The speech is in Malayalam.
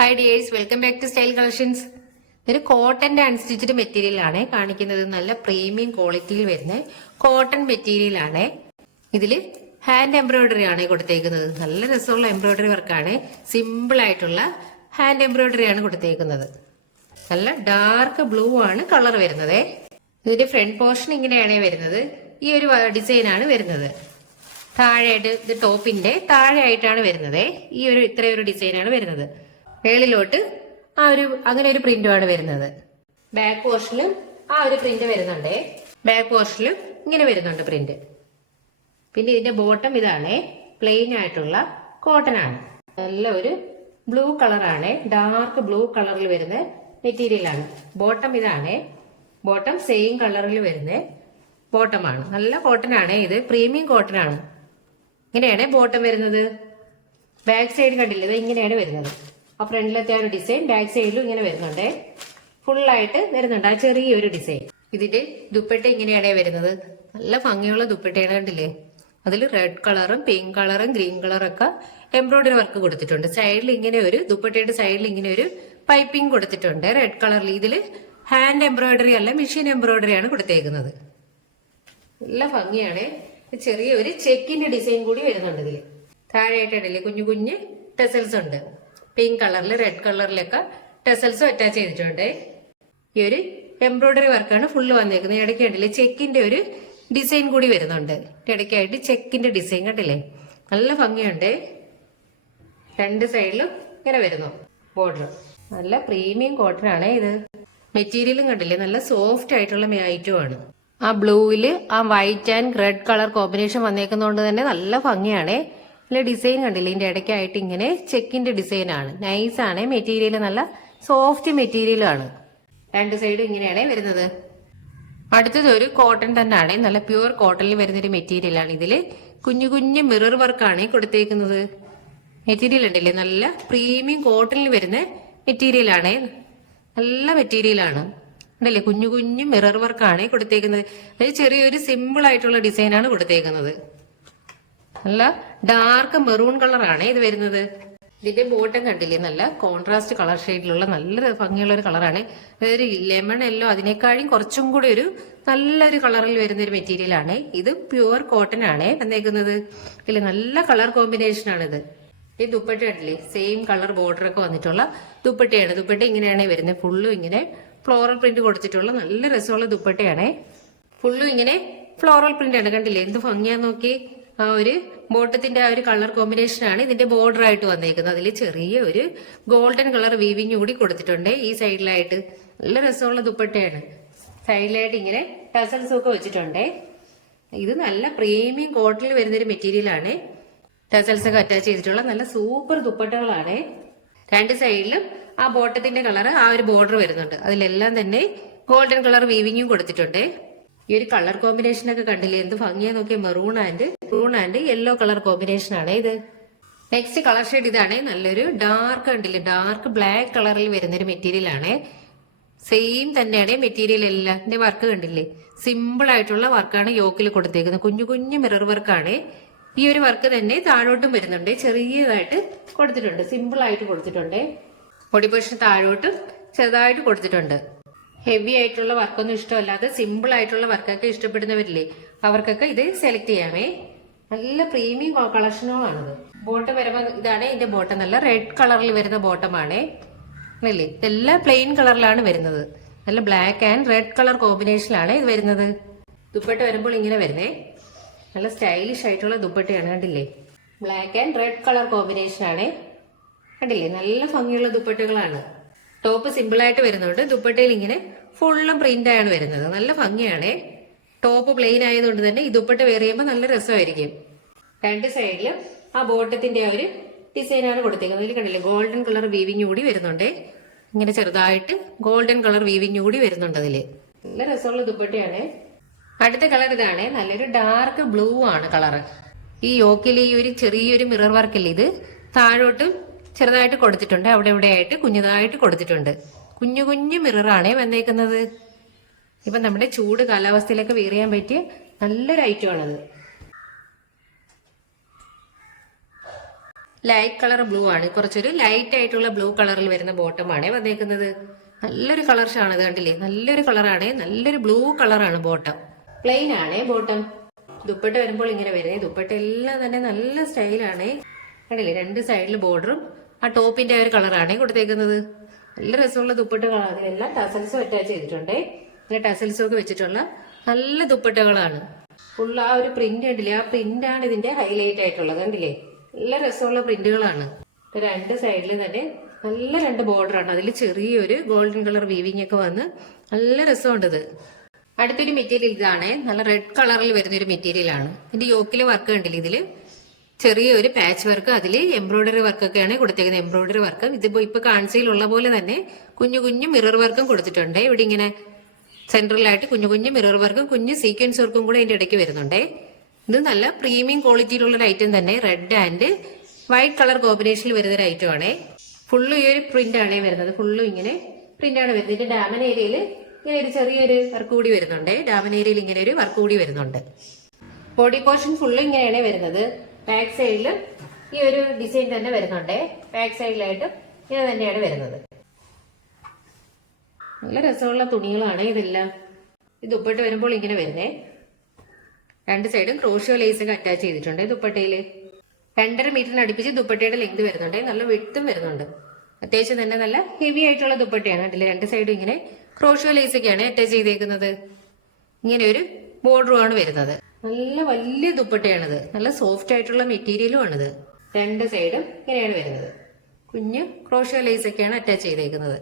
Hi dears, welcome back to style collections. ഇതൊരു കോട്ടന്റെ അൺസ്റ്റിച്ചഡ് മെറ്റീരിയൽ ആണ് കാണിക്കുന്നത്. നല്ല പ്രീമിയം ക്വാളിറ്റിയിൽ വരുന്ന കോട്ടൺ മെറ്റീരിയൽ ആണ്. ഇതില് ഹാൻഡ് എംബ്രോയിഡറി ആണ് കൊടുത്തേക്കുന്നത്. നല്ല രസമുള്ള എംബ്രോയിഡറി വർക്കാണ്. സിമ്പിൾ ആയിട്ടുള്ള ഹാൻഡ് എംബ്രോയിഡറി ആണ് കൊടുത്തേക്കുന്നത്. നല്ല ഡാർക്ക് ബ്ലൂ ആണ് കളർ വരുന്നത്. ഇതിന്റെ ഫ്രണ്ട് പോർഷൻ ഇങ്ങനെയാണ് വരുന്നത്. ഈ ഒരു ഡിസൈൻ ആണ് വരുന്നത്. താഴെയായിട്ട് ഇത് ടോപ്പിന്റെ താഴെ ആയിട്ടാണ് വരുന്നത്. ഈ ഒരു ഇത്രയൊരു ഡിസൈൻ ആണ് വരുന്നത്. മേളിലോട്ട് അങ്ങനെ ഒരു പ്രിന്റുമാണ് വരുന്നത്. ബാക്ക് പോർഷനിലും ആ ഒരു പ്രിന്റ് വരുന്നുണ്ട്. ബാക്ക് പോർഷനിലും ഇങ്ങനെ വരുന്നുണ്ട് പ്രിന്റ്. പിന്നെ ഇതിന്റെ ബോട്ടം ഇതാണ്. പ്ലെയിൻ ആയിട്ടുള്ള കോട്ടൺ ആണ്. നല്ല ഒരു ബ്ലൂ കളറാണ്. ഡാർക്ക് ബ്ലൂ കളറിൽ വരുന്ന മെറ്റീരിയൽ ആണ്. ബോട്ടം ഇതാണ്. ബോട്ടം സെയിം കളറിൽ വരുന്ന ബോട്ടമാണ്. നല്ല കോട്ടൺ ആണ്. ഇത് പ്രീമിയം കോട്ടൺ ആണ്. ഇങ്ങനെയാണ് ബോട്ടം വരുന്നത്. ബാക്ക് സൈഡ് കണ്ടില്ലേ, ഇത് ഇങ്ങനെയാണ് വരുന്നത്. ആ ഫ്രണ്ടിലത്തെ ആ ഒരു ഡിസൈൻ ബാക്ക് സൈഡിലും ഇങ്ങനെ വരുന്നുണ്ട്. ഫുള്ളായിട്ട് വരുന്നുണ്ട് ആ ചെറിയൊരു ഡിസൈൻ. ഇതിന്റെ ദുപ്പട്ട ഇങ്ങനെയാണ് വരുന്നത്. നല്ല ഭംഗിയുള്ള ദുപ്പട്ടയാണ്. കണ്ടില്ലേ, അതിൽ റെഡ് കളറും പിങ്ക് കളറും ഗ്രീൻ കളറും ഒക്കെ എംബ്രോയിഡറി വർക്ക് കൊടുത്തിട്ടുണ്ട്. സൈഡിൽ ഇങ്ങനെ ഒരു ദുപ്പട്ടയുടെ സൈഡിൽ ഇങ്ങനെ ഒരു പൈപ്പിംഗ് കൊടുത്തിട്ടുണ്ട് റെഡ് കളറിൽ. ഇതില് ഹാൻഡ് എംബ്രോയിഡറി അല്ല, മെഷീൻ എംബ്രോയിഡറി ആണ് കൊടുത്തേക്കുന്നത്. നല്ല ഭംഗിയാണ്. ചെറിയ ഒരു ചെക്കിന്റെ ഡിസൈൻ കൂടി വരുന്നുണ്ട് ഇതില്. താഴെയായിട്ടില്ലേ കുഞ്ഞു കുഞ്ഞ് ടെസൽസ് ഉണ്ട്. പിങ്ക് കളറിൽ റെഡ് കളറിലൊക്കെ ടെസൽസും അറ്റാച്ച് ചെയ്തിട്ടുണ്ട്. ഈ ഒരു എംബ്രോയിഡറി വർക്കാണ് ഫുള്ള് വന്നേക്കുന്നത്. ഇടയ്ക്ക് കണ്ടില്ലേ ചെക്കിന്റെ ഒരു ഡിസൈൻ കൂടി വരുന്നുണ്ട്. ഇടയ്ക്കായിട്ട് ചെക്കിന്റെ ഡിസൈൻ കണ്ടില്ലേ, നല്ല ഭംഗിയുണ്ട്. രണ്ട് സൈഡിലും ഇങ്ങനെ വരുന്നു ബോർഡർ. നല്ല പ്രീമിയം കോട്ടൺ ആണ് ഇത്. മെറ്റീരിയലും കണ്ടില്ലേ, നല്ല സോഫ്റ്റ് ആയിട്ടുള്ള ഐറ്റം ആണ്. ആ ബ്ലൂവില് ആ white and red colour combination വന്നേക്കുന്നതുകൊണ്ട് തന്നെ നല്ല ഭംഗിയാണ്. നല്ല ഡിസൈൻ കണ്ടില്ലേ, ഇതിന്റെ ഇടയ്ക്കായിട്ട് ഇങ്ങനെ ചെക്കിന്റെ ഡിസൈൻ ആണ്. നൈസ് ആണ് മെറ്റീരിയൽ. നല്ല സോഫ്റ്റ് മെറ്റീരിയൽ ആണ്. രണ്ട് സൈഡും ഇങ്ങനെയാണ് വരുന്നത്. അടുത്തത് ഒരു കോട്ടൺ തന്നെയാണ്. നല്ല പ്യുവർ കോട്ടണിൽ വരുന്നൊരു മെറ്റീരിയൽ ആണ്. ഇതില് കുഞ്ഞു കുഞ്ഞു മിറർ വർക്കാണ് കൊടുത്തേക്കുന്നത്. മെറ്റീരിയൽ ഉണ്ടല്ലേ, നല്ല പ്രീമിയം കോട്ടണിൽ വരുന്ന മെറ്റീരിയൽ ആണ്. നല്ല മെറ്റീരിയൽ ആണ്. ഉണ്ടല്ലേ, കുഞ്ഞു കുഞ്ഞു മിറർ വർക്കാണ് കൊടുത്തേക്കുന്നത്. അത് ചെറിയൊരു സിമ്പിൾ ആയിട്ടുള്ള ഡിസൈൻ ആണ് കൊടുത്തേക്കുന്നത്. നല്ല ഡാർക്ക് മെറൂൺ കളറാണ് ഇത് വരുന്നത്. ഇതിന്റെ ബോട്ടം കണ്ടില്ലേ, നല്ല കോൺട്രാസ്റ്റ് കളർ ഷെയ്ഡിലുള്ള നല്ല ഭംഗിയുള്ള ഒരു കളറാണ്. അതൊരു ലെമൺ യെല്ലോ, അതിനേക്കാളും കുറച്ചും കൂടി ഒരു നല്ലൊരു കളറിൽ വരുന്ന ഒരു മെറ്റീരിയൽ ആണ്. ഇത് പ്യുവർ കോട്ടൺ ആണ് വന്നേക്കുന്നത്. ഇല്ല, നല്ല കളർ കോമ്പിനേഷൻ ആണിത്. ഈ ദുപ്പട്ട കണ്ടില്ലേ, സെയിം കളർ ബോർഡർ ഒക്കെ വന്നിട്ടുള്ള ദുപ്പട്ടയാണ്. ദുപ്പട്ട ഇങ്ങനെയാണ് വരുന്നത്. ഫുള്ളും ഇങ്ങനെ ഫ്ലോറൽ പ്രിന്റ് കൊടുത്തിട്ടുള്ള നല്ല രസമുള്ള ദുപ്പട്ടയാണ്. ഫുള്ളും ഇങ്ങനെ ഫ്ലോറൽ പ്രിന്റ് ആണ്. കണ്ടില്ലേ എന്ത് ഭംഗിയാ നോക്കി. ആ ഒരു ബോട്ടത്തിന്റെ ആ ഒരു കളർ കോമ്പിനേഷൻ ആണ് ഇതിന്റെ ബോർഡർ ആയിട്ട് വന്നേക്കുന്നത്. അതിൽ ചെറിയ ഒരു ഗോൾഡൻ കളർ വീവിങ് കൂടി കൊടുത്തിട്ടുണ്ട് ഈ സൈഡിലായിട്ട്. നല്ല രസമുള്ള ദുപ്പട്ടയാണ്. സൈഡിലായിട്ട് ഇങ്ങനെ ടസൽസ് ഒക്കെ വെച്ചിട്ടുണ്ട്. ഇത് നല്ല പ്രീമിയം കോട്ടണിൽ വരുന്നൊരു മെറ്റീരിയൽ ആണ്. ടസൽസ് ഒക്കെ അറ്റാച്ച് ചെയ്തിട്ടുള്ള നല്ല സൂപ്പർ ദുപ്പട്ടകളാണ്. രണ്ട് സൈഡിലും ആ ബോട്ടത്തിന്റെ കളർ ആ ഒരു ബോർഡർ വരുന്നുണ്ട്. അതിലെല്ലാം തന്നെ ഗോൾഡൻ കളർ വീവിങ്ങും കൊടുത്തിട്ടുണ്ട്. ഈ ഒരു കളർ കോമ്പിനേഷൻ ഒക്കെ കണ്ടില്ലേ, എന്ത് ഭംഗിയാ നോക്കിയ. Maroon and yellow colour combination ആണ് ഇത്. നെക്സ്റ്റ് കളർ ഷെയ്ഡ് ഇതാണ്. നല്ലൊരു ഡാർക്ക് കണ്ടില്ലേ, ഡാർക്ക് ബ്ലാക്ക് കളറിൽ വരുന്നൊരു മെറ്റീരിയൽ ആണ്. സെയിം തന്നെയാണ് മെറ്റീരിയൽ. എല്ലാത്തിന്റെ വർക്ക് കണ്ടില്ലേ, സിമ്പിൾ ആയിട്ടുള്ള വർക്കാണ് യോക്കിൽ കൊടുത്തേക്കുന്നത്. കുഞ്ഞു കുഞ്ഞു മിറർ വർക്കാണ്. ഈ ഒരു വർക്ക് തന്നെ താഴോട്ടും വരുന്നുണ്ട്. ചെറിയതായിട്ട് കൊടുത്തിട്ടുണ്ട്, സിമ്പിൾ ആയിട്ട് കൊടുത്തിട്ടുണ്ട്. ബോഡി പോർഷൻ താഴോട്ടും ചെറുതായിട്ട് കൊടുത്തിട്ടുണ്ട്. ഹെവി ആയിട്ടുള്ള വർക്കൊന്നും ഇഷ്ടമല്ലാതെ സിമ്പിൾ ആയിട്ടുള്ള വർക്കൊക്കെ ഇഷ്ടപ്പെടുന്നവരില്ലേ, അവർക്കൊക്കെ ഇത് സെലക്ട് ചെയ്യാമേ. നല്ല പ്രീമിയം കളക്ഷനുകളാണിത്. ബോട്ടം വരുമ്പോൾ ഇതാണ് ഇതിന്റെ ബോട്ടം. നല്ല റെഡ് കളറിൽ വരുന്ന ബോട്ടമാണ് അല്ലേ. ഇതെല്ലാം പ്ലെയിൻ കളറിലാണ് വരുന്നത്. നല്ല ബ്ലാക്ക് ആൻഡ് റെഡ് കളർ കോമ്പിനേഷനിലാണ് ഇത് വരുന്നത്. ദുപ്പട്ട വരുമ്പോൾ ഇങ്ങനെ വരുന്നേ. നല്ല സ്റ്റൈലിഷ് ആയിട്ടുള്ള ദുപ്പട്ടയാണ്. കണ്ടില്ലേ, black and red colour combination ആണ്. കണ്ടില്ലേ, നല്ല ഭംഗിയുള്ള ദുപ്പട്ടകളാണ്. ടോപ്പ് സിമ്പിൾ ആയിട്ട് വരുന്നുണ്ട്. ദുപ്പട്ടയിൽ ഇങ്ങനെ ഫുള്ളും പ്രിന്റ് ആണ് വരുന്നത്. നല്ല ഭംഗിയാണ്. ടോപ്പ് പ്ലെയിൻ ആയതുകൊണ്ട് തന്നെ ഈ ദുപ്പട്ട വെയർ ചെയ്യുമ്പോൾ നല്ല രസമായിരിക്കും. രണ്ട് സൈഡിലും ആ ബോട്ടത്തിന്റെ ആ ഒരു ഡിസൈൻ ആണ് കൊടുത്തേക്കുന്നത്. അതിൽ കണ്ടില്ലേ, ഗോൾഡൻ കളർ വീവിങ് കൂടി വരുന്നുണ്ട്. ഇങ്ങനെ ചെറുതായിട്ട് ഗോൾഡൻ കളർ വീവിങ് കൂടി വരുന്നുണ്ട് അതില്. നല്ല രസമുള്ള ദുപ്പട്ടയാണ്. അടുത്ത കളർ ഇതാണ്. നല്ലൊരു ഡാർക്ക് ബ്ലൂ ആണ് കളറ്. ഈ യോക്കിൽ ഈ ഒരു ചെറിയൊരു മിറർ വർക്കില്ലേ, ഇത് താഴോട്ടും ചെറുതായിട്ട് കൊടുത്തിട്ടുണ്ട്. അവിടെ ഇവിടെ ആയിട്ട് കുഞ്ഞതായിട്ട് കൊടുത്തിട്ടുണ്ട്. കുഞ്ഞു കുഞ്ഞു മിററാണ് വന്നേക്കുന്നത്. ഇപ്പൊ നമ്മുടെ ചൂട് കാലാവസ്ഥയിലൊക്കെ വെയർ ചെയ്യാൻ പറ്റിയ നല്ലൊരു ഐറ്റം ആണത്. ലൈറ്റ് കളർ ബ്ലൂ ആണ്. കുറച്ചൊരു ലൈറ്റ് ആയിട്ടുള്ള ബ്ലൂ കളറിൽ വരുന്ന ബോട്ടമാണ് വന്നേക്കുന്നത്. നല്ലൊരു കളർ ഷാണ്, ഇത് കണ്ടില്ലേ, നല്ലൊരു കളറാണ്, നല്ലൊരു ബ്ലൂ കളറാണ് ബോട്ടം. പ്ലെയിൻ ആണ് ബോട്ടം. ദുപ്പട്ട വരുമ്പോൾ ഇങ്ങനെ വരുന്നത്. ദുപ്പട്ട എല്ലാം തന്നെ നല്ല സ്റ്റൈലാണ്. കണ്ടില്ലേ, രണ്ട് സൈഡിൽ ബോർഡറും ആ ടോപ്പിന്റെ ഒരു കളറാണ് കൊടുത്തേക്കുന്നത്. നല്ല രസമുള്ള ദുപ്പട്ടകളാണ്. അതിലെല്ലാം ടസൽസും അറ്റാച്ച് ചെയ്തിട്ടുണ്ട്. ഇങ്ങനെ ടസൽസും ഒക്കെ വെച്ചിട്ടുള്ള നല്ല ദുപ്പട്ടകളാണ്. ഫുൾ ആ ഒരു പ്രിന്റ് കണ്ടില്ലേ, ആ പ്രിന്റാണ് ഇതിന്റെ ഹൈലൈറ്റ് ആയിട്ടുള്ളത്. കണ്ടില്ലേ, നല്ല രസമുള്ള പ്രിന്റുകളാണ്. രണ്ട് സൈഡിൽ തന്നെ നല്ല രണ്ട് ബോർഡറാണ്. അതിൽ ചെറിയൊരു ഗോൾഡൻ കളർ വീവിംഗ് ഒക്കെ വന്ന് നല്ല രസമുണ്ടത്. അടുത്തൊരു മെറ്റീരിയൽ ഇതാണ്. നല്ല റെഡ് കളറിൽ വരുന്ന ഒരു മെറ്റീരിയൽ ആണ്. ഇതിന്റെ യോക്കിലെ വർക്ക് കണ്ടില്ലേ, ഇതില് ചെറിയൊരു പാച്ച് വർക്ക്, അതിൽ എംബ്രോയിഡറി വർക്കൊക്കെയാണ് കൊടുത്തേക്കുന്നത്. എംബ്രോയിഡറി വർക്ക് ഇതിപ്പോ ഇപ്പൊ കാണിച്ചതിലുള്ള പോലെ തന്നെ കുഞ്ഞു കുഞ്ഞു മിറർ വർക്കും കൊടുത്തിട്ടുണ്ട്. ഇവിടെ ഇങ്ങനെ സെൻട്രലായിട്ട് കുഞ്ഞു കുഞ്ഞു മിറർ വർക്കും കുഞ്ഞു സീക്വൻസ് വർക്കും കൂടെ അതിന്റെ ഇടയ്ക്ക് വരുന്നുണ്ട്. ഇത് നല്ല പ്രീമിയം ക്വാളിറ്റിയിലുള്ള ഒരു ഐറ്റം തന്നെ. റെഡ് ആൻഡ് വൈറ്റ് കളർ കോമ്പിനേഷനിൽ വരുന്ന ഒരു ഐറ്റം ആണ്. ഫുള്ള് ഈ ഒരു പ്രിന്റ് ആണ് വരുന്നത്. ഫുള്ളും ഇങ്ങനെ പ്രിന്റ് ആണ് വരുന്നത്. ഇതിന്റെ ഡാമൻ ഏരിയയിൽ ഇങ്ങനെ ഒരു ചെറിയൊരു വർക്ക് കൂടി വരുന്നുണ്ട്. ഡാമൻ ഏരിയയിൽ ഇങ്ങനെ ഒരു വർക്ക് കൂടി വരുന്നുണ്ട്. ബോഡി പോർഷൻ ഫുള്ളും ഇങ്ങനെയാണ് വരുന്നത്. ബാക്ക് സൈഡിൽ ഈ ഒരു ഡിസൈൻ തന്നെ വരുന്നുണ്ട്. ബാക്ക് സൈഡിലായിട്ടും ഇങ്ങനെ തന്നെയാണ് വരുന്നത്. നല്ല രസമുള്ള തുണികളാണ് ഇതെല്ലാം. ഈ ദുപ്പട്ട വരുമ്പോൾ ഇങ്ങനെ വരുന്നേ. രണ്ട് സൈഡും ക്രോഷ്യോ ലേസ് ഒക്കെ അറ്റാച്ച് ചെയ്തിട്ടുണ്ട്. ദുപ്പട്ടയില് 2.5 മീറ്ററിന് അടുപ്പിച്ച് ദുപ്പട്ടയുടെ ലെങ്ത് വരുന്നുണ്ട്. നല്ല വിട്ടും വരുന്നുണ്ട്. അത്യാവശ്യം തന്നെ നല്ല ഹെവി ആയിട്ടുള്ള ദുപ്പട്ടയാണ്. അതിൽ രണ്ട് സൈഡും ഇങ്ങനെ ക്രോഷ്യോ ലേസ് ഒക്കെയാണ് അറ്റാച്ച് ചെയ്തേക്കുന്നത്. ഇങ്ങനെ ഒരു ബോർഡറുമാണ് വരുന്നത്. നല്ല വലിയ ദുപ്പട്ടയാണിത്. നല്ല സോഫ്റ്റ് ആയിട്ടുള്ള മെറ്റീരിയലും ആണിത്. രണ്ട് സൈഡും ഇങ്ങനെയാണ് വരുന്നത്. കുഞ്ഞ് ക്രോഷ്യോ ലേസ് ഒക്കെയാണ് അറ്റാച്ച് ചെയ്തേക്കുന്നത്.